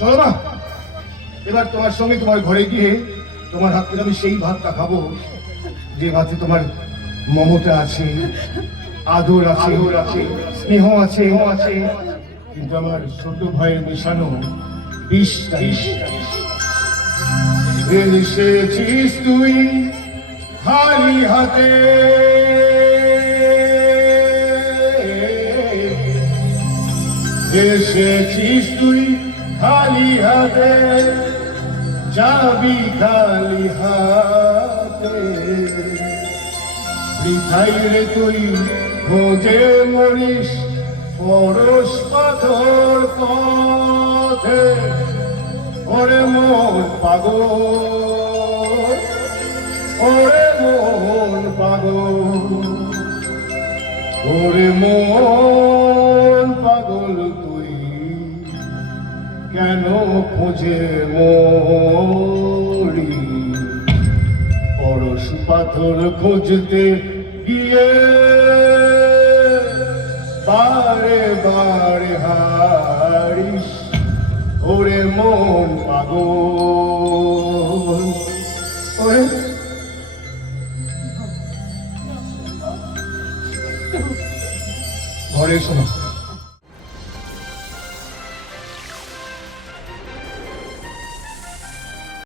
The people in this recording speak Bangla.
চলো মা, এবার তোমার সঙ্গে তোমার ঘরে গিয়ে তোমার হাত থেকে আমি সেই ভাতটা খাবো যে ভাতে তোমার মমতা আছে, আদর আছে, স্নেহ আছে, কিন্তু আমার ছোট ভাইয়ের মেশানো বিষটা। এসেছিস তুই খালি হাতে, এসেছিস তুই খালি হাতে, যাবি খালি হাতে। বৃথাই রে তুই খোঁজে মরিস পরশ পাথর পথে, ওরে মন পাগল, ওরে মন পাগল, ওরে মন পাগল তুই কেন খোঁজে মরি? পরশ পাথর খুঁজতে গিয়ে বারে বারে হারিস, ওরে মন পাগল। ওরে ঘরে শোনো।